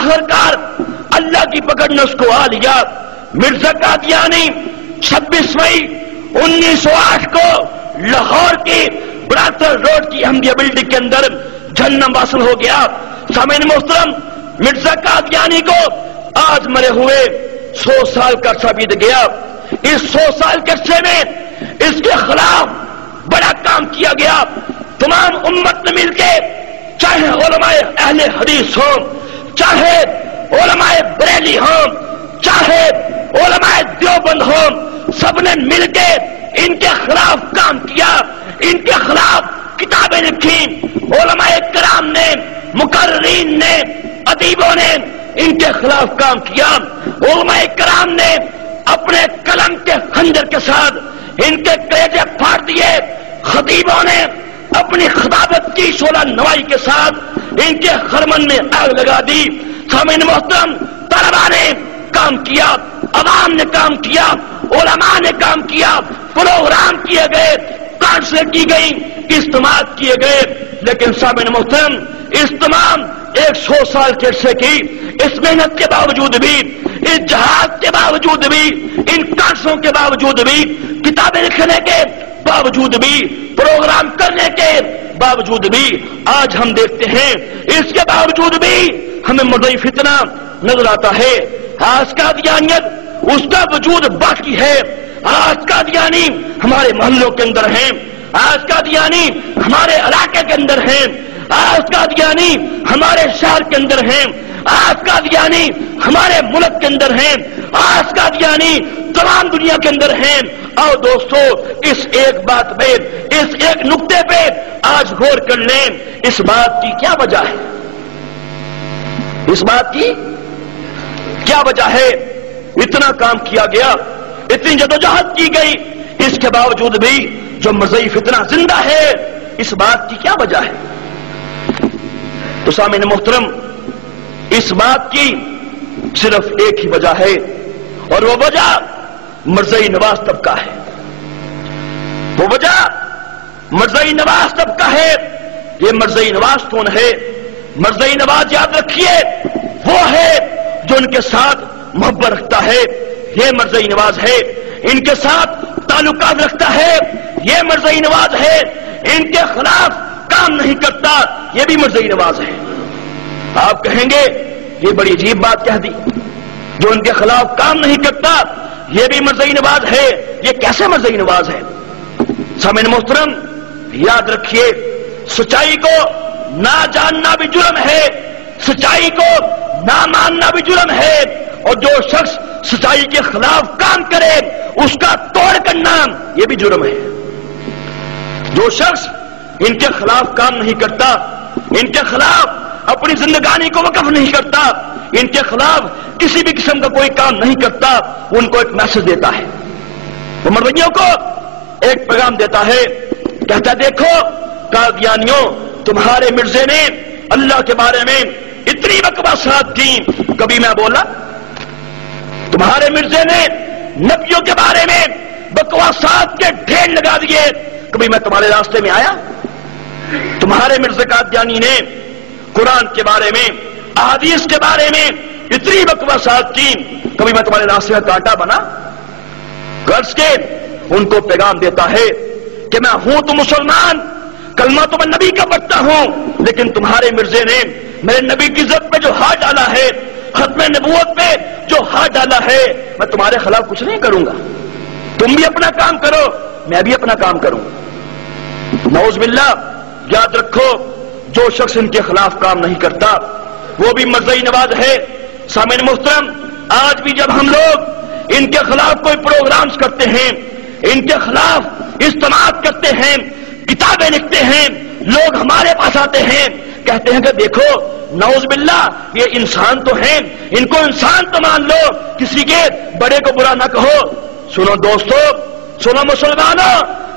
آخرکار اللہ کی پکڑ نے اس کو آ لیا۔ مرزا قادیانی 26 مئی 1908 کو لاہور کی براتر روڈ کی احمدیہ بلڈنگ کے اندر جہنم واصل ہو گیا۔ سامعین محترم، مرزا قادیانی کو آج مرے ہوئے 100 سال کا عرصہ بیت گیا۔ اس 100 سال کے عرصے میں اس کے خلاف بڑا کام کیا گیا۔ تمام امت نے مل کے، چاہے علماء اہل حدیث ہوں، چاہے علماء بریلی ہوں، چاہے علماء دیوبند ہوں، سب نے مل کے ان کے خلاف کام کیا، ان کے خلاف کتابیں لکھی۔ علماء کرام نے، مقررین نے، ادیبوں نے ان کے خلاف کام کیا۔ علماء کرام نے اپنے قلم کے خنجر کے ساتھ ان کے کلیجے پھاڑ دیے۔ خطیبوں نے اپنی خطابت کی شعلہ نوائی کے ساتھ ان کے خرمن میں آگ لگا دی۔ سامعین محترم، طلباء نے کام کیا، عوام نے کام کیا، علماء نے کام کیا، پروگرام کیے گئے، کانفرنسیں کی گئی، اجتماع کیے گئے، لیکن سامعین محترم اس تمام 100 سال کے عرصے کی اس محنت کے باوجود بھی، اس جہاد کے باوجود بھی، ان کانفرنسوں کے باوجود بھی، کتابیں لکھنے کے باوجود بھی، پروگرام کرنے کے باوجود بھی، آج ہم دیکھتے ہیں اس کے باوجود بھی ہمیں مدعی فتنہ نظر آتا ہے۔ آج قادیانیت اس کا وجود باقی ہے۔ آج قادیانی ہمارے محلوں کے اندر ہیں، آج قادیانی ہمارے علاقے کے اندر ہیں، آج قادیانی ہمارے شہر کے اندر ہیں، آج قادیانی ہمارے ملک کے اندر ہیں، آج قادیانی تمام دنیا کے اندر ہیں۔ آؤ دوستو، اس ایک بات پہ، اس ایک نقطے پہ آج غور کر لیں، اس بات کی کیا وجہ ہے؟ اس بات کی کیا وجہ ہے؟ اتنا کام کیا گیا، اتنی جدوجہد کی گئی، اس کے باوجود بھی جو مذہبی فتنہ زندہ ہے، اس بات کی کیا وجہ ہے؟ تو سامعین محترم، اس بات کی صرف ایک ہی وجہ ہے، اور وہ وجہ مرزائی نواز طبقہ ہے۔ وہ وجہ مرزائی نواز طبقہ ہے۔ یہ مرزائی نواز کون ہے؟ مرزائی نواز یاد رکھیے، وہ ہے جو ان کے ساتھ محبت رکھتا ہے، یہ مرزائی نواز ہے۔ ان کے ساتھ تعلقات رکھتا ہے، یہ مرزائی نواز ہے۔ ان کے خلاف کام نہیں کرتا، یہ بھی مرزائی نواز ہے۔ آپ کہیں گے یہ بڑی عجیب بات کہہ دی، جو ان کے خلاف کام نہیں کرتا یہ بھی مرزائی نواز ہے، یہ کیسے مرزائی نواز ہے؟ سامعین محترم، یاد رکھیے، سچائی کو نہ جاننا بھی جرم ہے، سچائی کو نہ ماننا بھی جرم ہے، اور جو شخص سچائی کے خلاف کام کرے اس کا توڑ کرنا یہ بھی جرم ہے۔ جو شخص ان کے خلاف کام نہیں کرتا، ان کے خلاف اپنی زندگانی کو وقف نہیں کرتا، ان کے خلاف کسی بھی قسم کا کوئی کام نہیں کرتا، ان کو ایک میسج دیتا ہے، وہ مرزائیوں کو ایک پیغام دیتا ہے، کہتا ہے دیکھو قادیانیوں، تمہارے مرزے نے اللہ کے بارے میں اتنی بکواسات کی، کبھی میں بولا؟ تمہارے مرزے نے نبیوں کے بارے میں بکواسات کے ڈھیر لگا دیے، کبھی میں تمہارے راستے میں آیا؟ تمہارے مرزا قادیانی نے قرآن کے بارے میں، احادیث کے بارے میں اتنی بکواسات کی، کبھی میں تمہارے راستے میں کانٹا بنا؟ غرض کے ان کو پیغام دیتا ہے کہ میں ہوں تو مسلمان، کلمہ تو میں نبی کا پڑھتا ہوں، لیکن تمہارے مرزے نے میرے نبی کی عزت پہ جو ہاتھ ڈالا ہے، ختم نبوت پہ جو ہاتھ ڈالا ہے، میں تمہارے خلاف کچھ نہیں کروں گا، تم بھی اپنا کام کرو، میں بھی اپنا کام کروں۔ نعوذ باللہ، یاد رکھو، جو شخص ان کے خلاف کام نہیں کرتا وہ بھی مرزائی نواز ہے۔ سامعین محترم، آج بھی جب ہم لوگ ان کے خلاف کوئی پروگرامز کرتے ہیں، ان کے خلاف اجتماع کرتے ہیں، کتابیں لکھتے ہیں، لوگ ہمارے پاس آتے ہیں، کہتے ہیں کہ دیکھو نعوذ باللہ یہ انسان تو ہیں، ان کو انسان تو مان لو، کسی کے بڑے کو برا نہ کہو۔ سنو دوستو، سنو مسلمانوں،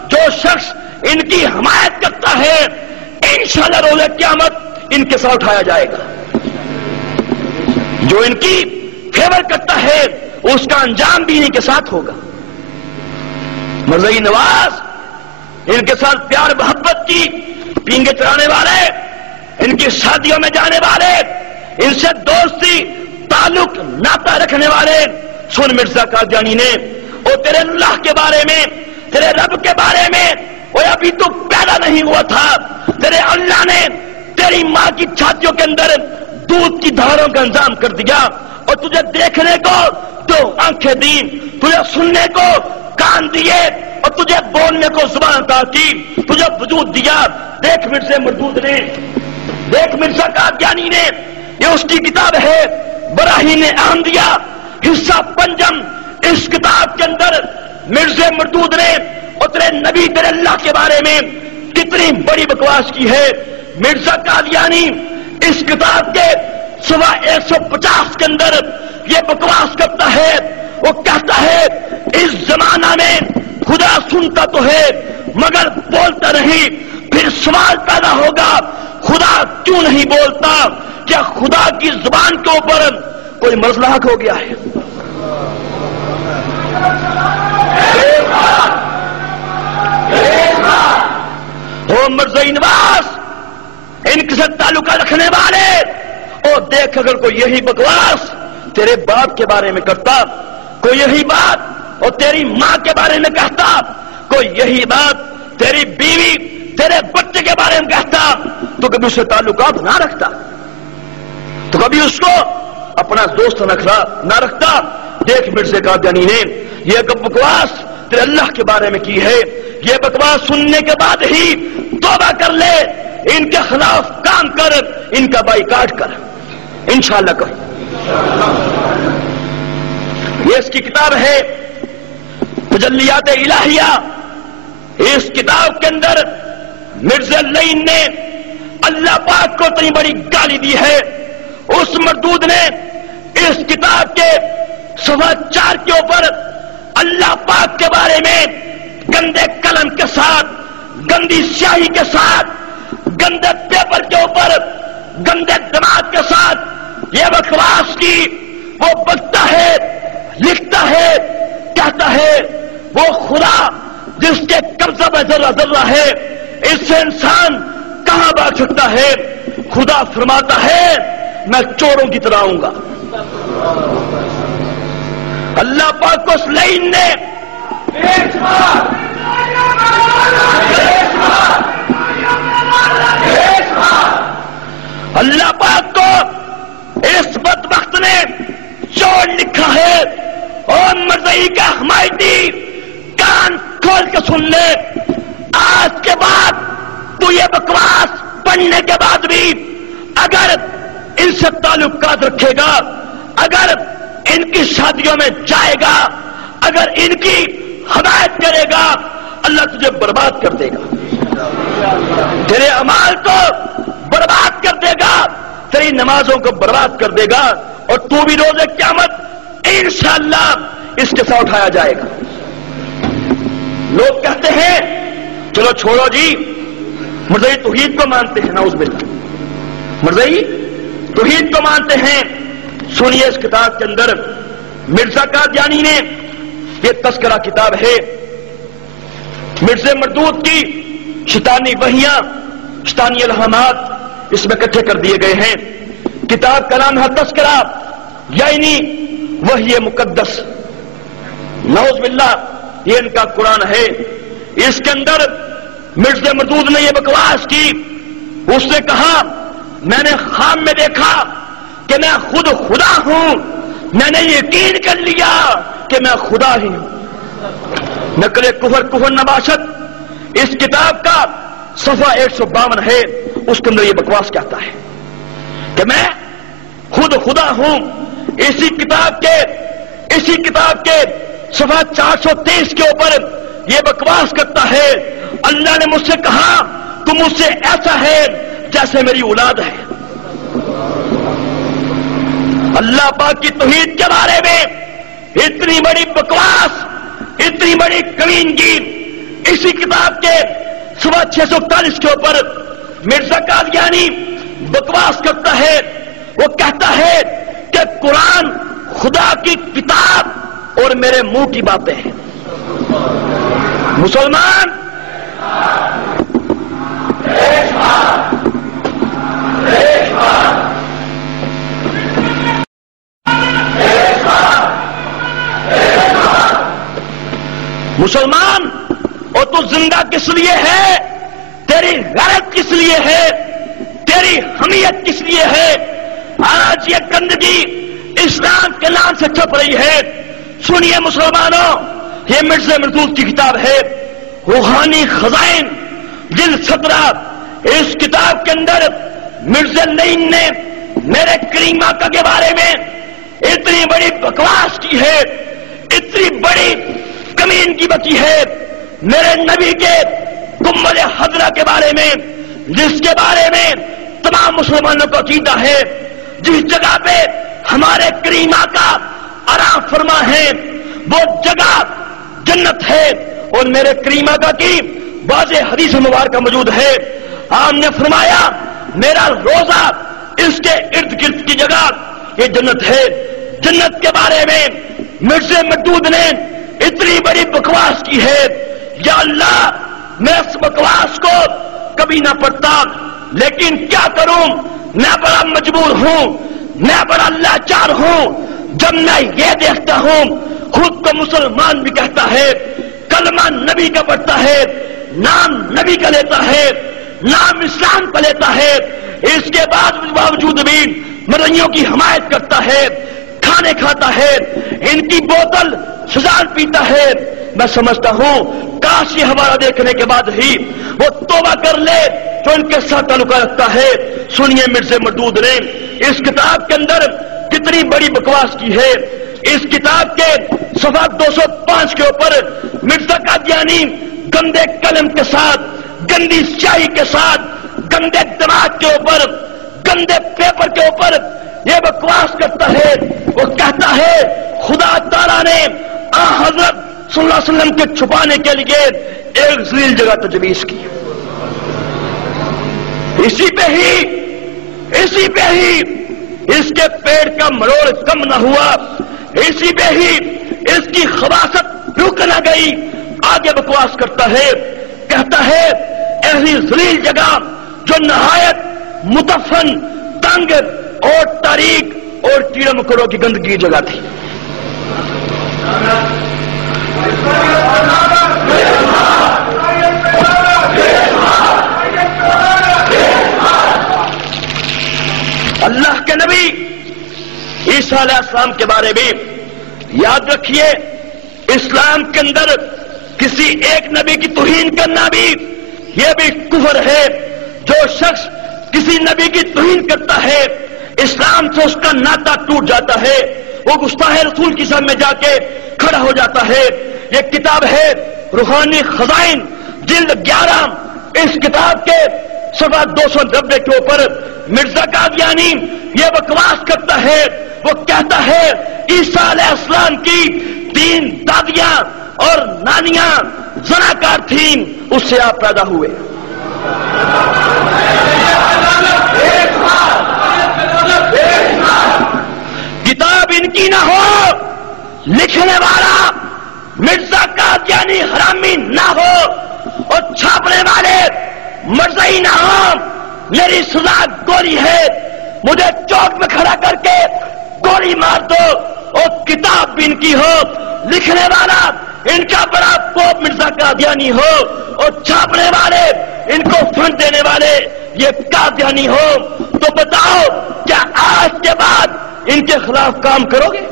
جو شخص ان کی حمایت کرتا ہے انشاءاللہ روز قیامت ان کے ساتھ اٹھایا جائے گا، جو ان کی فیور کرتا ہے اس کا انجام بھی ان کے ساتھ ہوگا۔ مرزائی نواز، ان کے ساتھ پیار محبت کی، پینگے چڑھانے والے، ان کی شادیوں میں جانے والے، ان سے دوستی تعلق ناطہ رکھنے والے، سن مرزا قادیانی نے وہ تیرے اللہ کے بارے میں، تیرے رب کے بارے میں، وہ ابھی تو پیدا نہیں ہوا تھا، تیرے اللہ نے تیری ماں کی چھاتیوں کے اندر دودھ کی دھاروں کا انتظام کر دیا، اور تجھے دیکھنے کو تو آنکھیں دی، تجھے سننے کو کان دیے، اور تجھے بولنے کو زبان عطا کی، تجھے وجود دیا۔ دیکھ مرزا مردود نے، دیکھ مرزا قادیانی نے، یہ اس کی کتاب ہے براہین احمدیہ حصہ پنجم، اس کتاب کے اندر مرزا مردود نے اور تیرے نبی تیرے اللہ کے بارے میں کتنی بڑی بکواس کی ہے۔ مرزا قادیانی اس کتاب کے سوا 150 کے اندر یہ بکواس کرتا ہے، وہ کہتا ہے اس زمانہ میں خدا سنتا تو ہے مگر بولتا نہیں۔ پھر سوال پیدا ہوگا خدا کیوں نہیں بولتا؟ کیا خدا کی زبان کے اوپر کوئی مسئلہ ہو گیا ہے؟ مرزا نواز ان کے ساتھ تعلقہ رکھنے والے، اور دیکھ اگر کوئی یہی بکواس تیرے باپ کے بارے میں کرتا، کوئی یہی بات اور تیری ماں کے بارے میں کہتا، کوئی یہی بات تیری بیوی تیرے بچے کے بارے میں کہتا، تو کبھی اس سے تعلقات نہ رکھتا، تو کبھی اس کو اپنا دوست نہ رکھتا۔ دیکھ مرزا قادیانی نے یہ بکواس تیرے اللہ کے بارے میں کی ہے، یہ بکواس سننے کے بعد ہی توبہ کر لے، ان کے خلاف کام کر، ان کا بائیکاٹ کر، انشاءاللہ کر۔ یہ اس کی کتاب ہے تجلیات الہیہ، اس کتاب کے اندر مرزا لعین نے اللہ پاک کو اتنی بڑی گالی دی ہے۔ اس مردود نے اس کتاب کے صفحہ 4 کے اوپر اللہ پاک کے بارے میں گندے قلم کے ساتھ، گندی سیاہی کے ساتھ، گندے پیپر کے اوپر گندے دماغ کے ساتھ یہ بکواس کی۔ وہ بکتا ہے، لکھتا ہے، کہتا ہے وہ خدا جس کے قبضہ میں ذرہ ذرہ ہے، اس سے انسان کہاں بھاگ سکتا ہے؟ خدا فرماتا ہے میں چوروں کی طرح آؤں گا۔ اللہ پاک کو اس لعین نے اللہ پاک کو اس بدبخت نے چور لکھا ہے۔ اور مرزائی کا حمایتی کان کھول کے سن لے، آج کے بعد تو یہ بکواس پڑھنے کے بعد بھی اگر ان سے تعلقات رکھے گا، اگر ان کی شادیوں میں جائے گا، اگر ان کی حمایت کرے گا، اللہ تجھے برباد کر دے گا، تیرے اعمال کو برباد کر دے گا، تیری نمازوں کو برباد کر دے گا، اور تو بھی روز قیامت انشاءاللہ اس کے ساتھ اٹھایا جائے گا۔ لوگ کہتے ہیں چلو چھوڑو جی، مرزائی توحید کو مانتے ہیں، نعوذ باللہ، مرزائی توحید کو مانتے ہیں۔ سنیے اس کتاب کے اندر مرزا قادیانی نے، یہ تذکرہ کتاب ہے مرزا مردود کی، شیطانی وحیاں، شیطانی الہامات اس میں اکٹھے کر دیے گئے ہیں۔ کتاب کا نام ہے تذکرہ، یعنی وحی مقدس، نعوذ باللہ، یہ ان کا قرآن ہے۔ اس کے اندر مرزا مردود نے یہ بکواس کی، اس نے کہا میں نے خواب میں دیکھا کہ میں خود خدا ہوں، میں نے یقین کر لیا کہ میں خدا ہی ہوں۔ نقل کفر نباشت اس کتاب کا صفحہ 152 ہے، اس کے اندر یہ بکواس کہتا ہے کہ میں خود خدا ہوں۔ اسی کتاب کے صفحہ 423 کے اوپر یہ بکواس کرتا ہے اللہ نے مجھ سے کہا تم مجھ سے ایسا ہے جیسے میری اولاد ہے۔ اللہ پاک کی توحید کے بارے میں اتنی بڑی بکواس، اتنی بڑی کمینگی اسی کتاب کے صفحہ 641 کے اوپر مرزا قادیانی بکواس کرتا ہے۔ وہ کہتا ہے کہ قرآن خدا کی کتاب اور میرے منہ کی باتیں ہیں۔ مسلمان مسلمان اور تو زندہ کس لیے ہے؟ تیری غیرت کس لیے ہے؟ تیری حمیت کس لیے ہے؟ آج یہ گندگی اسلام کے نام سے چھپ رہی ہے۔ سنیے مسلمانوں، یہ مرزا مردود کی کتاب ہے روحانی خزائن جلد 17۔ اس کتاب کے اندر مرزا نعیم نے میرے کریم آقا کے بارے میں اتنی بڑی بکواس کی ہے، اتنی بڑی کمینگی بکی ہے میرے نبی کے گنبد خضرا کے بارے میں، جس کے بارے میں تمام مسلمانوں کو عقیدہ ہے۔ جس جگہ پہ ہمارے کریم آقا آرام فرما ہے وہ جگہ جنت ہے، اور میرے کریم آقا کی واضح حدیث مبارکہ موجود ہے۔ آپ نے فرمایا میرا روزہ اس کے ارد گرد کی جگہ یہ جنت ہے۔ جنت کے بارے میں مرزا مردود نے اتنی بڑی بکواس کی ہے، یا اللہ میں اس بکواس کو کبھی نہ پڑھتا، لیکن کیا کروں، میں بڑا مجبور ہوں، میں بڑا لاچار ہوں جب میں یہ دیکھتا ہوں خود کو مسلمان بھی کہتا ہے، کلمہ نبی کا پڑھتا ہے، نام نبی کا لیتا ہے، نام اسلام کا لیتا ہے، اس کے باوجود بھی مرئیوں کی حمایت کرتا ہے، کھانے کھاتا ہے، ان کی بوتل سزان پیتا ہے۔ میں سمجھتا ہوں کاش یہ حوالہ دیکھنے کے بعد ہی وہ توبہ کر لے جو ان کے ساتھ تعلقہ رکھتا ہے۔ سنیے مرزا مردود نے اس کتاب کے اندر کتنی بڑی بکواس کی ہے۔ اس کتاب کے صفحہ 205 کے اوپر مرزا قادیانی گندے قلم کے ساتھ، گندی سیاہی کے ساتھ، گندے دماغ کے اوپر، گندے پیپر کے اوپر یہ بکواس کرتا ہے۔ وہ کہتا ہے خدا تعالیٰ نے حضرت صلی اللہ علیہ وسلم کے چھپانے کے لیے ایک ذلیل جگہ تجویز کی۔ اسی پہ ہی اس کے پیڑ کا مروڑ کم نہ ہوا، اسی پہ ہی اس کی خباثت رک نہ گئی، آگے بکواس کرتا ہے، کہتا ہے ایسی ذلیل جگہ جو نہایت مدفن، تنگ اور تاریک اور کیڑے مکوڑوں کی گندگی جگہ تھی۔ اللہ کے نبی عیسیٰ علیہ السلام کے بارے میں یاد رکھیے، اسلام کے اندر کسی ایک نبی کی توہین کرنا بھی یہ بھی کفر ہے۔ جو شخص کسی نبی کی توہین کرتا ہے اسلام سے اس کا ناطہ ٹوٹ جاتا ہے، وہ گستاخ رسول کی سب میں جا کے کھڑا ہو جاتا ہے۔ یہ کتاب ہے روحانی خزائن جلد 11۔ اس کتاب کے صفحہ 290 کے اوپر مرزا قادیانی یہ بکواس کرتا ہے، وہ کہتا ہے عیسیٰ علیہ السلام کی 3 دادیاں اور نانیاں زناکار تھیں، اس سے آپ پیدا ہوئے۔ کتاب ان کی نہ ہو، لکھنے والا مرزا قادیانی حرامی نہ ہو، اور چھاپنے والے مرزائی نہ ہو، میری سزا گولی ہے، مجھے چوک میں کھڑا کر کے گولی مار دو، اور کتاب بھی ان کی ہو، لکھنے والا ان کا بڑا پوپ مرزا قادیانی ہو، اور چھاپنے والے ان کو فنڈ دینے والے یہ قادیانی ہو، تو بتاؤ کیا آج کے بعد ان کے خلاف کام کرو گے؟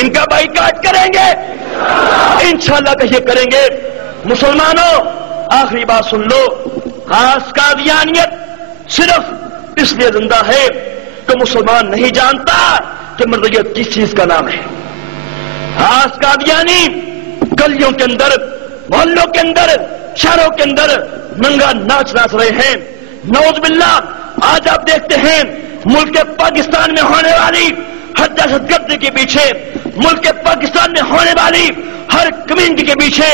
ان کا بائیکاٹ کریں گے؟ انشاءاللہ کہ یہ کریں گے۔ مسلمانوں آخری بات سن لو، خاص قادیانیت صرف اس لیے زندہ ہے کہ مسلمان نہیں جانتا کہ مرضیت کس چیز کا نام ہے۔ خاص قادیانی گلیوں کے اندر، محلوں کے اندر، شہروں کے اندر ننگا ناچ رہے ہیں۔ نعوذ باللہ آج آپ دیکھتے ہیں ملک پاکستان میں ہونے والی ہر دہشت گردی کے پیچھے، ملک پاکستان میں ہونے والی ہر کمیونٹی کے پیچھے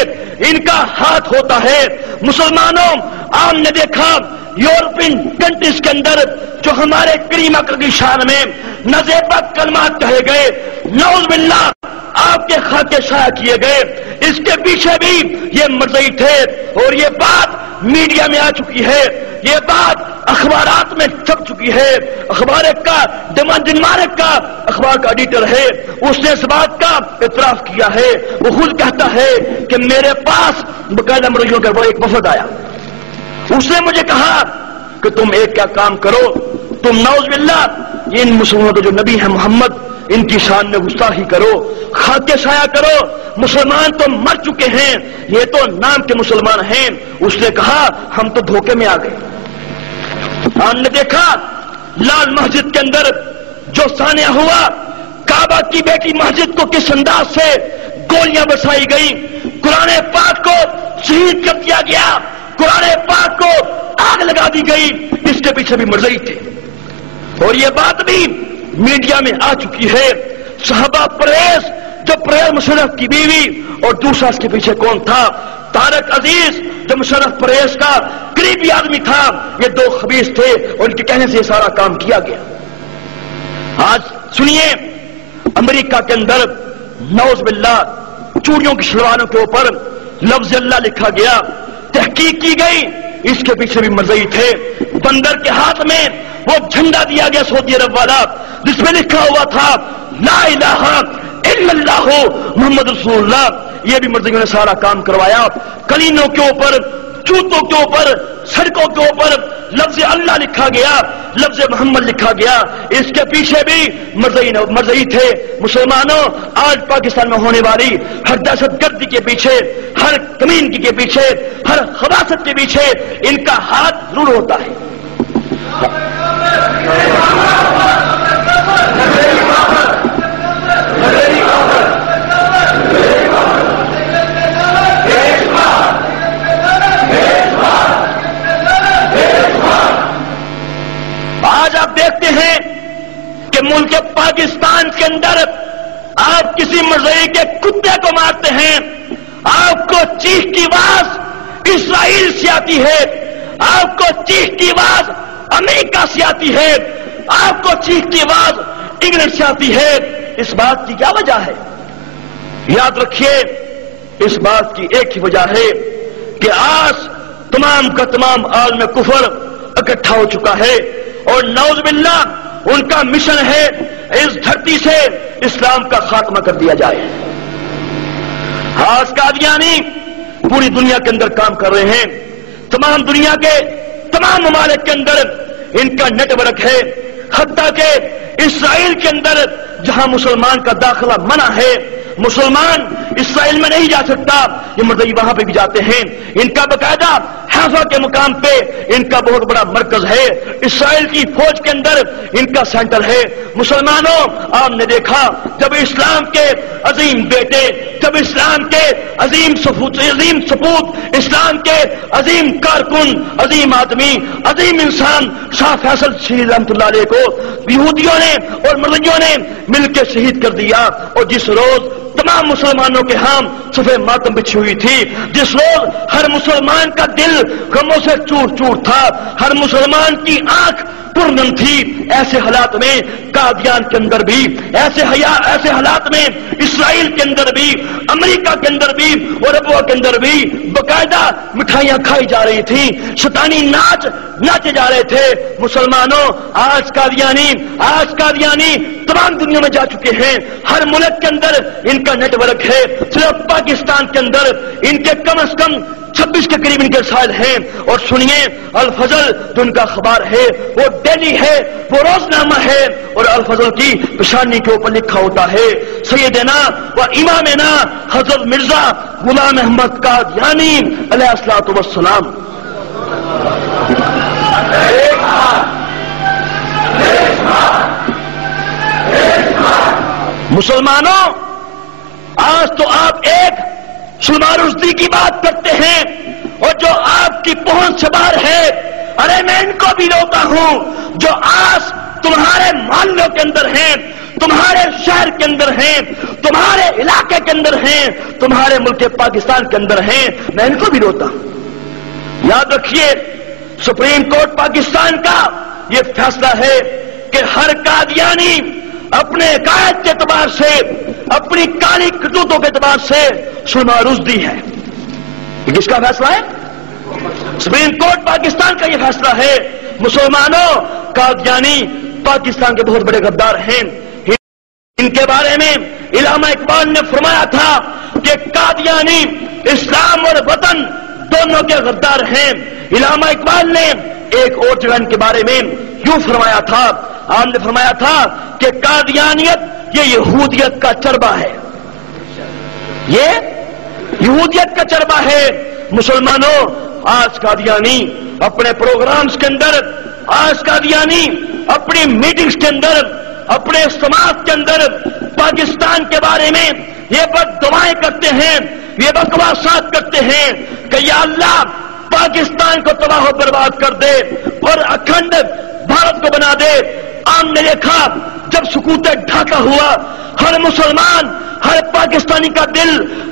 ان کا ہاتھ ہوتا ہے۔ مسلمانوں آپ نے دیکھا یورپین کنٹریز کے اندر جو ہمارے کریم آقا کی شان میں نازیبا کلمات کہے گئے، نعوذ باللہ آپ کے خاکے شائع کیے گئے، اس کے پیچھے بھی یہ مرضی تھے، اور یہ بات میڈیا میں آ چکی ہے، یہ بات اخبارات میں چھپ چکی ہے۔ اخبار کا ڈنمارک کا اخبار کا ایڈیٹر ہے، اس نے اس بات کا اعتراف کیا ہے، وہ خود کہتا ہے کہ میرے پاس باقاعدہ مرضیوں کا وہ ایک وفد آیا، اس نے مجھے کہا کہ تم ایک کیا کام کرو، تم نعوذ باللہ ان مسلمانوں جو نبی ہیں محمد، ان کی شان میں گستاخی کرو، خاکے شائع کرو، مسلمان تو مر چکے ہیں، یہ تو نام کے مسلمان ہیں۔ اس نے کہا ہم تو دھوکے میں آ گئے۔ ہم نے دیکھا لال مسجد کے اندر جو سانحہ ہوا، کعبہ کی بیٹی مسجد کو کس انداز سے گولیاں برسائی گئی، قرآن پاک کو شہید کر دیا گیا، قرآن پاک کو آگ لگا دی گئی، اس کے پیچھے بھی مرضی تھے، اور یہ بات بھی میڈیا میں آ چکی ہے۔ صحابہ پرویز، جو پرویز مشرف کی بیوی، اور دوسرا اس کے پیچھے کون تھا؟ طارق عزیز، جو مشرف پرویز کا قریبی آدمی تھا۔ یہ دو خبیث تھے، اور ان کے کہنے سے یہ سارا کام کیا گیا۔ آج سنیے، امریکہ کے اندر نعوذ باللہ چوڑیوں کی شلواروں کے اوپر لفظ اللہ لکھا گیا، تحقیق کی گئی، اس کے پیچھے بھی مرضی تھے۔ بندر کے ہاتھ میں وہ جھنڈا دیا گیا سعودی عرب والا، جس میں لکھا ہوا تھا لا الہ الا اللہ محمد رسول اللہ، یہ بھی مرضیوں نے سارا کام کروایا۔ کلینوں کے اوپر، جوتوں کے اوپر، سڑکوں کے اوپر لفظ اللہ لکھا گیا، لفظ محمد لکھا گیا، اس کے پیچھے بھی مرضی تھے۔ مسلمانوں، آج پاکستان میں ہونے والی ہر دہشت گردی کے پیچھے، ہر کمینگی کے پیچھے، ہر خباثت کے پیچھے ان کا ہاتھ ضرور ہوتا ہے۔ آج آپ دیکھتے ہیں کہ ملک پاکستان کے اندر آپ کسی مرضی کے کتے کو مارتے ہیں، آپ کو چیخ کی آواز اسرائیل سے آتی ہے، آپ کو چیخ کی آواز امریکہ سے آتی ہے، آپ کو چیخ کی آواز انگلینڈ سے آتی ہے۔ اس بات کی کیا وجہ ہے؟ یاد رکھیے، اس بات کی ایک ہی وجہ ہے کہ آج تمام کا تمام عالم کفر اکٹھا ہو چکا ہے، اور نعوذ باللہ ان کا مشن ہے اس دھرتی سے اسلام کا خاتمہ کر دیا جائے۔ آج قادیانی پوری دنیا کے اندر کام کر رہے ہیں، تمام دنیا کے تمام ممالک کے اندر ان کا نیٹ ورک ہے، حتیٰ کہ اسرائیل کے اندر جہاں مسلمان کا داخلہ منع ہے، مسلمان اسرائیل میں نہیں جا سکتا، یہ مرضی وہاں پہ بھی جاتے ہیں۔ ان کا باقاعدہ حیفا کے مقام پہ ان کا بہت بڑا مرکز ہے، اسرائیل کی فوج کے اندر ان کا سینٹر ہے۔ مسلمانوں، آپ نے دیکھا جب اسلام کے عظیم بیٹے، جب اسلام کے عظیم سپوت، اسلام کے عظیم کارکن، عظیم آدمی، عظیم انسان شاہ فیصل شہید رحمۃ اللہ علیہ کو یہودیوں نے اور مرزیوں نے مل کے شہید کر دیا، اور جس روز تمام مسلمانوں کے ہاں صفحے ماتم بچھی ہوئی تھی، جس روز ہر مسلمان کا دل غموں سے چور چور تھا، ہر مسلمان کی آنکھ پرنم تھی، ایسے حالات میں قادیان کے اندر بھی، ایسے حالات میں اسرائیل کے اندر بھی، امریکہ کے اندر بھی اور ابوا کے اندر بھی باقاعدہ مٹھائیاں کھائی جا رہی تھیں، شیطانی ناچ ناچے جا رہے تھے۔ مسلمانوں، آج قادیانی تمام دنیا میں جا چکے ہیں، ہر ملک کے اندر ان کا نیٹ ورک ہے، صرف پاکستان کے اندر ان کے کم از کم 26 کے قریب ان کے رسائل ہیں۔ اور سنیے، الفضل جو ان کا اخبار ہے وہ ڈیلی ہے، وہ روزنامہ ہے، اور الفضل کی پیشانی کے اوپر لکھا ہوتا ہے سیدنا و امامنا حضرت مرزا غلام احمد قادیانی علیہ الصلوۃ والسلام۔ مسلمانوں، آج تو آپ ایک سلمان رشدی کی بات کرتے ہیں، اور جو آپ کی پہنچ سے باہر ہے، ارے میں ان کو بھی روتا ہوں جو آج تمہارے محلوں کے اندر ہیں، تمہارے شہر کے اندر ہیں، تمہارے علاقے کے اندر ہیں، تمہارے ملک پاکستان کے اندر ہیں، میں ان کو بھی روتا ہوں۔ یاد رکھیے، سپریم کورٹ پاکستان کا یہ فیصلہ ہے کہ ہر قادیانی اپنے عقائد کے اعتبار سے، اپنی کالی کرتوتوں کے اعتبار سے سلما رشدی ہے۔ یہ کس کا فیصلہ ہے؟ سپریم کورٹ پاکستان کا یہ فیصلہ ہے۔ مسلمانوں، قادیانی پاکستان کے بہت بڑے غدار ہیں۔ ان کے بارے میں علامہ اقبال نے فرمایا تھا کہ قادیانی اسلام اور وطن دونوں کے غدار ہیں۔ علامہ اقبال نے ایک اور جگہ ان کے بارے میں یوں فرمایا تھا، آپ نے فرمایا تھا کہ قادیانیت یہ یہودیت کا چربہ ہے، یہ یہودیت کا چربہ ہے۔ مسلمانوں، آج قادیانی اپنے پروگرامز کے اندر، آج قادیانی اپنی میٹنگز کے اندر، اپنے سماعت کے اندر پاکستان کے بارے میں یہ بد دعائیں کرتے ہیں، یہ بکواسات کرتے ہیں کہ یا اللہ پاکستان کو تباہ و برباد کر دے اور اکھنڈ بھارت کو بنا دے۔ آپ نے دیکھا جب سکوت ڈھاکہ ہوا، ہر مسلمان، ہر پاکستانی کا دل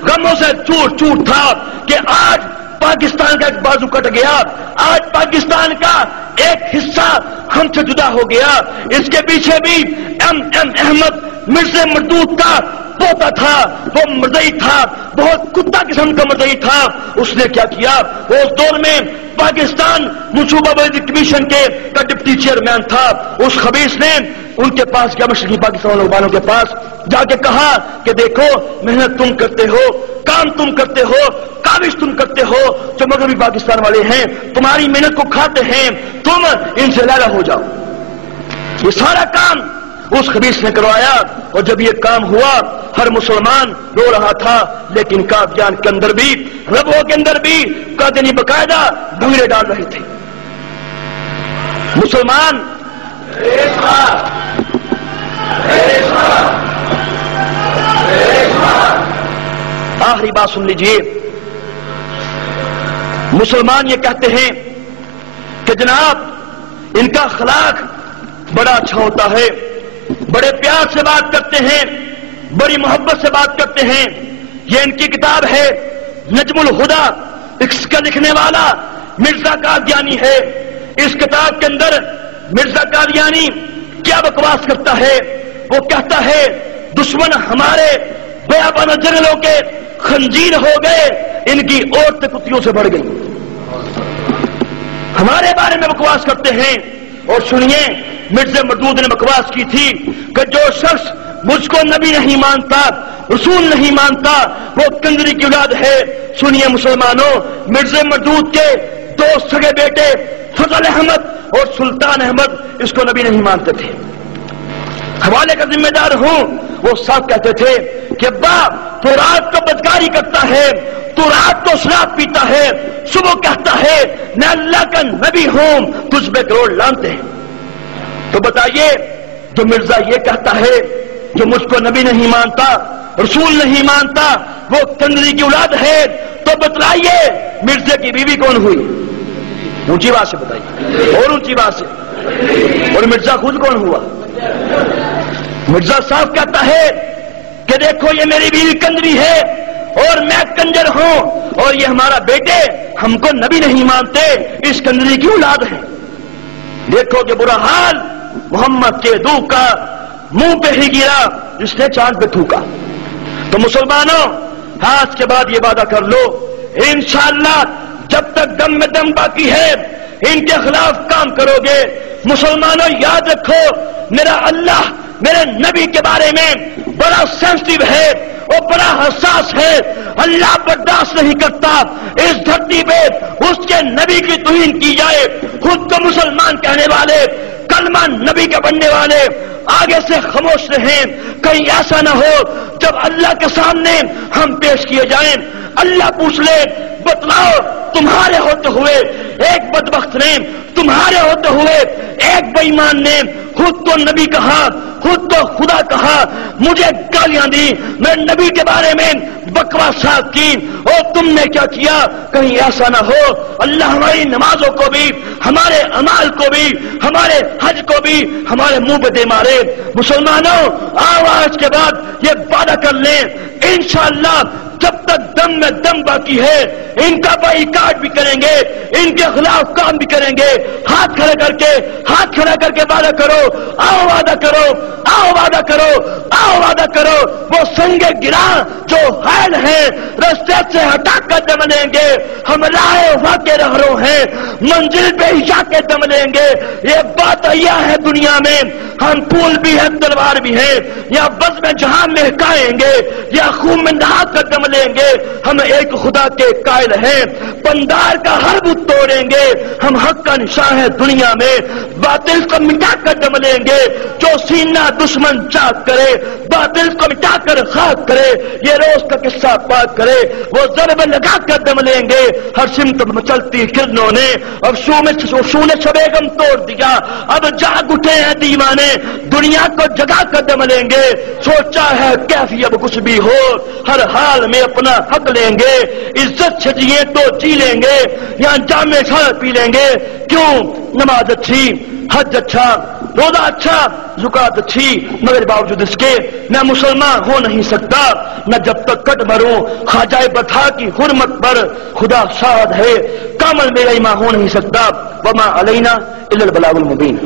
غموں سے چور چور تھا کہ آج پاکستان کا ایک بازو کٹ گیا، آج پاکستان کا ایک حصہ ہم سے جدا ہو گیا۔ اس کے پیچھے بھی احمد مرزا مردود کا پوتا تھا، وہ مرزئی تھا، بہت کتا قسم کا مرزئی تھا۔ اس نے کیا کیا؟ وہ اس دور میں پاکستان منصوبہ بندی کمیشن کا ڈپٹی چیئرمین تھا۔ اس خبیث نے ان کے پاس کیا، مشرقی پاکستان والوں کے پاس جا کے کہا کہ دیکھو محنت تم کرتے ہو، کام تم کرتے ہو، کاوش تم کرتے ہو، جو مغربی پاکستان والے ہیں تمہاری محنت کو کھاتے ہیں، تم ان سے لیلا ہو جاؤ۔ یہ سارا کام اس خبیث نے کروایا، اور جب یہ کام ہوا ہر مسلمان رو رہا تھا، لیکن قادیان کے اندر بھی، ربووں کے اندر بھی قادیانی باقاعدہ بھنگڑے ڈال رہے تھے۔ مسلمان آخری بات سن لیجئے، مسلمان یہ کہتے ہیں کہ جناب ان کا اخلاق بڑا اچھا ہوتا ہے، بڑے پیار سے بات کرتے ہیں، بڑی محبت سے بات کرتے ہیں۔ یہ ان کی کتاب ہے نجم الہدا، اس کا لکھنے والا مرزا قادیانی ہے۔ اس کتاب کے اندر مرزا قادیانی کیا بکواس کرتا ہے؟ وہ کہتا ہے دشمن ہمارے بیابانہ جنگلوں کے خنزیر ہو گئے، ان کی عورتیں کتیوں سے بڑھ گئی۔ ہمارے بارے میں بکواس کرتے ہیں۔ اور سنیے مرزا مردود نے بکواس کی تھی کہ جو شخص مجھ کو نبی نہیں مانتا، رسول نہیں مانتا، وہ کنجری کی اولاد ہے۔ سنیے مسلمانوں، مرزا مردود کے دو سگے بیٹے فضل احمد اور سلطان احمد اس کو نبی نہیں مانتے تھے۔ حوالے کا ذمہ دار ہوں، وہ صاحب کہتے تھے کہ ابا تو رات کو بدکاری کرتا ہے، تو رات کو شراب پیتا ہے، صبح کہتا ہے میں اللہ کا نبی ہوں، تجھ پہ کروڑ لانتے ہیں۔ تو بتائیے جو مرزا یہ کہتا ہے جو مجھ کو نبی نہیں مانتا، رسول نہیں مانتا، وہ کنجری کی اولاد ہے، تو بتلائیے مرزا کی بیوی کون ہوئی؟ اونچی بات سے بتائیے، اور اونچی بات سے۔ اور مرزا خود کون ہوا؟ مرزا صاحب کہتا ہے کہ دیکھو یہ میری بیوی کنجری ہے اور میں کنجر ہوں، اور یہ ہمارا بیٹے ہم کو نبی نہیں مانتے، اس کنجری کی اولاد ہے۔ دیکھو کہ برا حال محمد کے دو کا منہ پہ ہی گرا جس نے چاند پہ تھوکا۔ تو مسلمانوں آج کے بعد یہ وعدہ کر لو، انشاءاللہ جب تک دم میں دم باقی ہے ان کے خلاف کام کرو گے۔ مسلمانوں یاد رکھو میرا اللہ میرے نبی کے بارے میں بڑا سینسٹیو ہے اور بڑا حساس ہے۔ اللہ برداشت نہیں کرتا اس دھرتی پہ اس کے نبی کی توہین کی جائے۔ خود کو مسلمان کہنے والے، کلمہ نبی کے بننے والے آگے سے خاموش رہیں، کہیں ایسا نہ ہو جب اللہ کے سامنے ہم پیش کیے جائیں اللہ پوچھ لے بتلاؤ تمہارے ہوتے ہوئے ایک بدبخت نے، تمہارے ہوتے ہوئے ایک بے ایمان نے خود تو نبی کہا، خود تو خدا کہا، مجھے گالیاں دی، میں نبی کے بارے میں بکواسات کی، اور تم نے کیا کیا؟ کہیں ایسا نہ ہو اللہ ہماری نمازوں کو بھی، ہمارے اعمال کو بھی، ہمارے حج کو بھی ہمارے منہ پہ دے مارے۔ مسلمانوں آج کے بعد یہ وعدہ کر لیں انشاءاللہ جب تک دم میں دم باقی ہے ان کا بائیکاٹ بھی کریں گے، ان کے خلاف کام بھی کریں گے۔ ہاتھ کھڑا کر کے وعدہ کرو، آؤ وعدہ کرو، آؤ وعدہ کرو، آؤ وعدہ کرو۔ وہ سنگ گرا جو حائل ہیں راستے سے ہٹا کر دم لیں گے، ہم راہ وفا کے رہرو ہیں، منزل پہ ہی جا کے دم لیں گے۔ یہ بات یہ ہے دنیا میں، ہم پھول بھی ہیں تلوار بھی ہیں، یا بز میں جہاں مہکائیں گے یا خون میں نہا کر دم لیں گے۔ ہم ایک خدا کے قائل ہیں، بندار کا ہر بت توڑیں گے، ہم حق کا نشان ہے دنیا میں، باطل کو مٹا کر دم لیں گے۔ جو سینہ دشمن چاک کرے، باطل کو مٹا کر خاک کرے، یہ روز کا قصہ پاک کرے، وہ ضرب لگا کر دم لیں گے۔ ہر سمت مچلتی کرنوں نے اب شو نے شب غم توڑ دیا، اب جاگ اٹھے ہیں دیوانے، دنیا کو جگا کر دم لیں گے۔ سوچا ہے کیفی اب کچھ بھی ہو، ہر حال میں اپنا حق لیں گے، عزت سے جیے تو جی لیں گے، یہاں جامع چھاڑ پی لیں گے۔ کیوں؟ نماز اچھی، حج اچھا، روزہ اچھا، زکات اچھی، مگر باوجود اس کے میں مسلمان ہو نہیں سکتا، نہ جب تک کٹ مروں خواجہ بطحا کی حرمت پر، خدا شاہد ہے کامل میرا ایمان ہو نہیں سکتا۔ وما علینا الا البلاغ المبین۔